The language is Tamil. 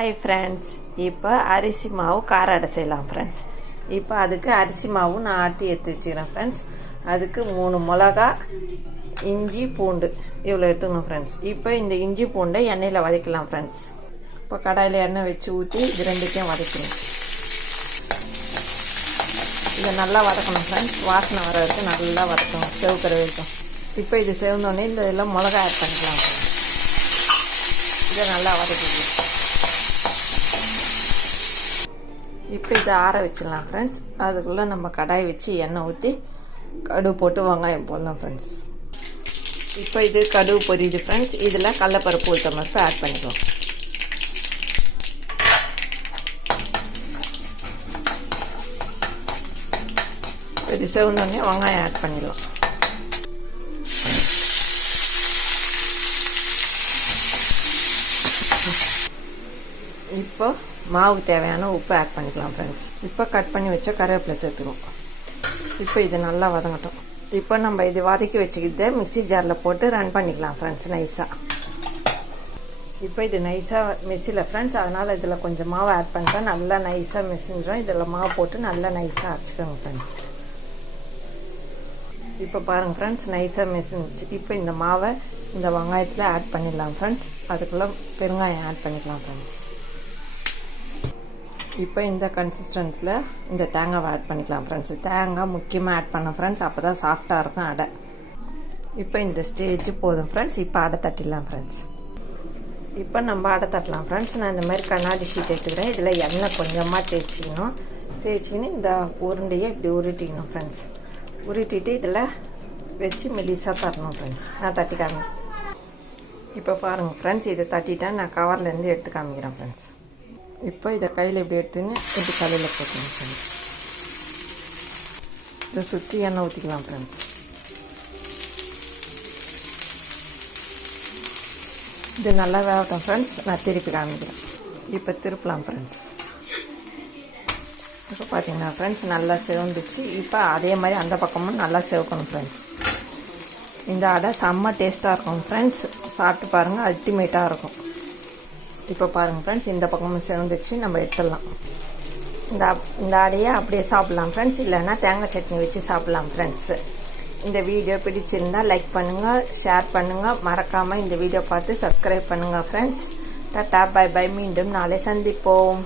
ஹாய் ஃப்ரெண்ட்ஸ், இப்போ அரிசி மாவு கார அடை செய்யலாம் ஃப்ரெண்ட்ஸ். இப்போ அதுக்கு அரிசி மாவு நான் ஆட்டி எடுத்து வச்சுக்கிறேன் ஃப்ரெண்ட்ஸ். அதுக்கு 3 மிளகா, இஞ்சி, பூண்டு இவ்வளோ எடுத்துக்கணும் ஃப்ரெண்ட்ஸ். இப்போ இந்த இஞ்சி பூண்டை எண்ணெயில் வதக்கலாம் ஃப்ரெண்ட்ஸ். இப்போ கடாயில் எண்ணெய் வச்சு ஊற்றி இது ரெண்டுத்தையும் வதக்கணும். இதை நல்லா வதக்கணும் ஃப்ரெண்ட்ஸ். வாசனை வர வரைக்கும் நல்லா வதக்கணும், செவக்கிற வரைக்கும். இப்போ இது செவந்தோடனே இந்த இதெல்லாம் மிளகா ஆட் பண்ணிக்கலாம் ஃப்ரெண்ட்ஸ். இதை நல்லா வதக்கிக்கலாம். இப்போ இதை ஆற வச்சிடலாம் ஃப்ரெண்ட்ஸ். அதுக்குள்ளே நம்ம கடாய் வச்சு எண்ணெய் ஊற்றி கடுகு போட்டு வெங்காயம் போடலாம் ஃப்ரெண்ட்ஸ். இப்போ இது கடுகு பொரியுது ஃப்ரெண்ட்ஸ். இதில் கடலைப்பருப்பு உளுத்தம் பருப்பு ஆட் பண்ணிக்கலாம். இது செவந்தோடனே வெங்காயம் ஆட் பண்ணிடலாம். இப்போ மாவுக்கு தேவையான உப்பு ஆட் பண்ணிக்கலாம் ஃப்ரெண்ட்ஸ். இப்போ கட் பண்ணி வச்ச கருவேப்பிலை சேர்த்துக்குவோம். இப்போ இது நல்லா வதங்கட்டும். இப்போ நம்ம இது வதக்கி வச்சுக்கிட்டு மிக்ஸி ஜாரில் போட்டு ரன் பண்ணிக்கலாம் ஃப்ரெண்ட்ஸ் நைஸாக. இப்போ இது நைஸாக மிக்ஸியில் ஃப்ரெண்ட்ஸ், அதனால் இதில் கொஞ்சம் மாவு ஆட் பண்ணிட்டா நல்லா நைஸாக மிக்ஸிஞ்சிடும். இதில் மாவு போட்டு நல்லா நைஸாக அரைச்சிக்கோங்க ஃப்ரெண்ட்ஸ். இப்போ பாருங்கள் ஃப்ரெண்ட்ஸ், நைஸாக மிக்ஸிஞ்சிச்சு. இப்போ இந்த மாவை இந்த வெங்காயத்தில் ஆட் பண்ணிடலாம் ஃப்ரெண்ட்ஸ். அதுக்குள்ளே பெருங்காயம் ஆட் பண்ணிக்கலாம் ஃப்ரெண்ட்ஸ். இப்போ இந்த கன்சிஸ்டன்ஸில் இந்த தேங்காவை ஆட் பண்ணிக்கலாம் ஃப்ரெண்ட்ஸ். தேங்காய் முக்கியமாக ஆட் பண்ண ஃப்ரெண்ட்ஸ், அப்போ தான் சாஃப்டாக இருக்கும் அடை. இப்போ இந்த ஸ்டேஜ் போதும் ஃப்ரெண்ட்ஸ். இப்போ அடை தட்டிடலாம் ஃப்ரெண்ட்ஸ். இப்போ நம்ம அடை தட்டலாம் ஃப்ரெண்ட்ஸ். நான் இந்த மாதிரி கண்ணாடி ஷீட் எடுத்துக்கிறேன். இதில் எண்ணெய் கொஞ்சமாக தேய்ச்சிக்கின்னு இந்த உருண்டையை இப்படி உருட்டிக்கணும் ஃப்ரெண்ட்ஸ். உருட்டிட்டு இதில் வச்சு மெலிசாக தரணும் ஃப்ரெண்ட்ஸ். நான் தட்டி காமிக்கிறேன். இப்போ பாருங்கள் ஃப்ரெண்ட்ஸ், இதை தட்டிட்டேன். நான் கவர்லேருந்து எடுத்து காமிக்கிறேன் ஃப்ரெண்ட்ஸ். இப்போ இதை கையில் இப்படி எடுத்துன்னு இப்படி கல்லில் போட்டுக்கணும் ஃப்ரெண்ட்ஸ். இதை சுற்றி எண்ணெய் ஊற்றிக்கலாம் ஃப்ரெண்ட்ஸ். இது நல்லா வேகட்டும் ஃப்ரெண்ட்ஸ். நான் திருப்பி காமிக்கிறேன். இப்போ திருப்பலாம் ஃப்ரெண்ட்ஸ். இப்போ பார்த்தீங்கன்னா ஃப்ரெண்ட்ஸ் நல்லா செவந்துச்சு. இப்போ அதே மாதிரி அந்த பக்கமும் நல்லா செவக்கணும் ஃப்ரெண்ட்ஸ். இந்த அடை செம்ம டேஸ்ட்டாக இருக்கும் ஃப்ரெண்ட்ஸ். சாப்பிட்டு பாருங்கள், அல்டிமேட்டாக இருக்கும். இப்போ பாருங்கள் ஃப்ரெண்ட்ஸ், இந்த பக்கமும் சேர்ந்துச்சு. நம்ம எடுத்துடலாம். இந்த அடையை அப்படியே சாப்பிட்லாம் ஃப்ரெண்ட்ஸ். இல்லைன்னா தேங்காய் சட்னி வச்சு சாப்பிட்லாம் ஃப்ரெண்ட்ஸ். இந்த வீடியோ பிடிச்சிருந்தால் லைக் பண்ணுங்கள், ஷேர் பண்ணுங்கள். மறக்காமல் இந்த வீடியோ பார்த்து சப்ஸ்கிரைப் பண்ணுங்கள் ஃப்ரெண்ட்ஸ். Tata, by by. மீண்டும் நாளை சந்திப்போம்.